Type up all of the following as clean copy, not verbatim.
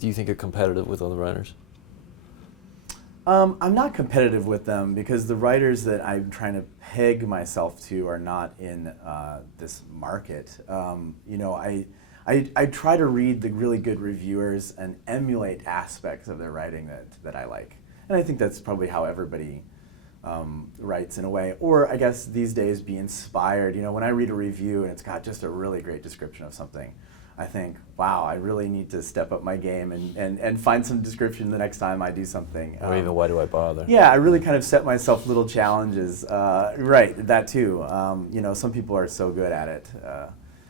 Do you think you're competitive with other writers? I'm not competitive with them because the writers that I'm trying to peg myself to are not in this market. I try to read the really good reviewers and emulate aspects of their writing that I like. And I think that's probably how everybody writes in a way. Or I guess these days be inspired. When I read a review and it's got just a really great description of something, I think, wow, I really need to step up my game and find some description the next time I do something. Or even, why do I bother? Yeah, I really kind of set myself little challenges. Right, that too. Some people are so good at it.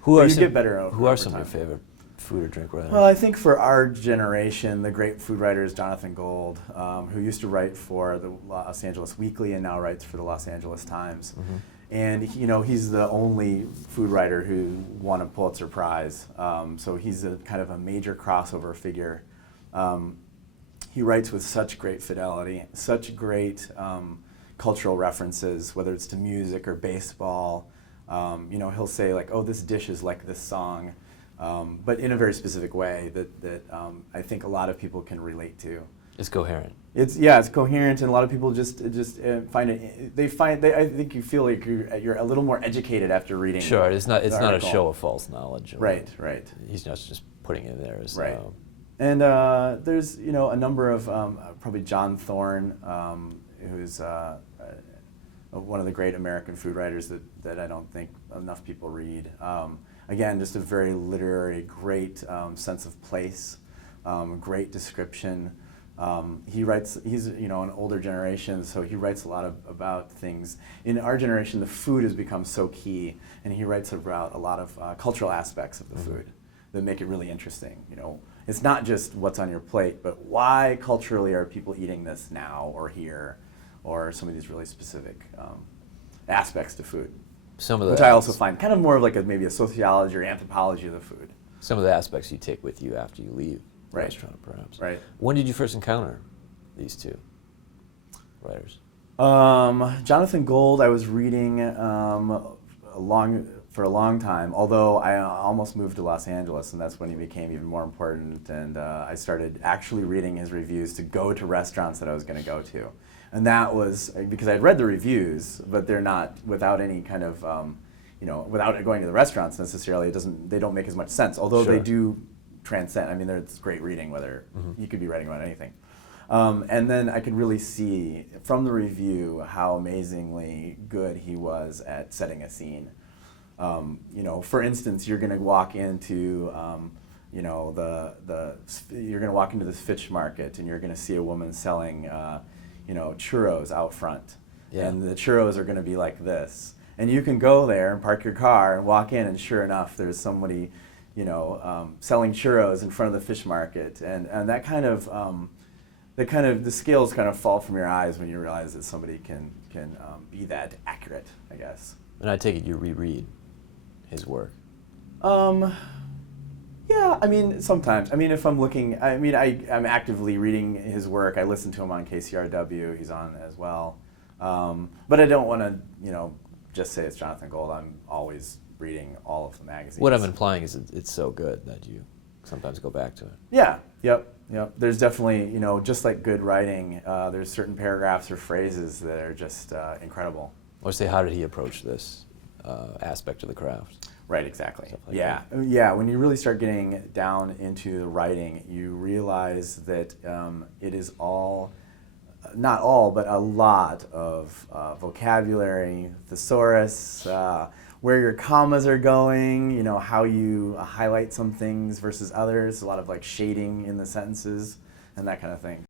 Who are get better Who are over some time. of your favorite food or drink writers? Well, I think for our generation, the great food writer is Jonathan Gold, who used to write for the Los Angeles Weekly and now writes for the Los Angeles Times. Mm-hmm. And he's the only food writer who won a Pulitzer Prize. So he's a kind of a major crossover figure. He writes with such great fidelity, such great cultural references, whether it's to music or baseball. He'll say like, "Oh, this dish is like this song," but in a very specific way that I think a lot of people can relate to. It's coherent. It's coherent, and a lot of people just find it. I think you feel like you're a little more educated after reading. Sure, it's not a article. show of false knowledge. Right. He's just putting it there as Right. And there's a number of probably John Thorne, who's one of the great American food writers that I don't think enough people read. Again, just a very literary, great sense of place, great description. He's an older generation, so he writes a lot about things. In our generation, the food has become so key, and he writes about a lot of cultural aspects of the food that make it really interesting. It's not just what's on your plate, but why culturally are people eating this now or here, or some of these really specific aspects to food. Which I also find kind of more of like maybe a sociology or anthropology of the food. Some of the aspects you take with you after you leave the Right. restaurant, perhaps. Right. When did you first encounter these two writers? Jonathan Gold, I was reading for a long time, although I almost moved to Los Angeles, and that's when he became even more important, and I started actually reading his reviews to go to restaurants that I was going to go to. And that was because I'd read the reviews, but they're not without any kind of, without going to the restaurants necessarily. They don't make as much sense. Although Sure. they do transcend. I mean, it's great reading. Whether you could be writing about anything, and then I could really see from the review how amazingly good he was at setting a scene. For instance, you're going to walk into, you're going to walk into this fish market, and you're going to see a woman selling. Churros out front. Yeah. And the churros are going to be like this. And you can go there and park your car and walk in, and sure enough, there's somebody, selling churros in front of the fish market. And that kind of, the scales kind of fall from your eyes when you realize that somebody can be that accurate, I guess. And I take it you reread his work. Yeah, I mean, sometimes. I mean, if I'm looking, I'm actively reading his work. I listen to him on KCRW. He's on as well. But I don't want to, just say it's Jonathan Gold. I'm always reading all of the magazines. What I'm implying is it's so good that you sometimes go back to it. Yeah, yep. There's definitely, just like good writing, there's certain paragraphs or phrases that are just incredible. Or say, how did he approach this aspect of the craft? Right, exactly. Like yeah, that. Yeah. When you really start getting down into the writing, you realize that it is not all, but a lot of vocabulary, thesaurus, where your commas are going, how you highlight some things versus others, a lot of like shading in the sentences and that kind of thing.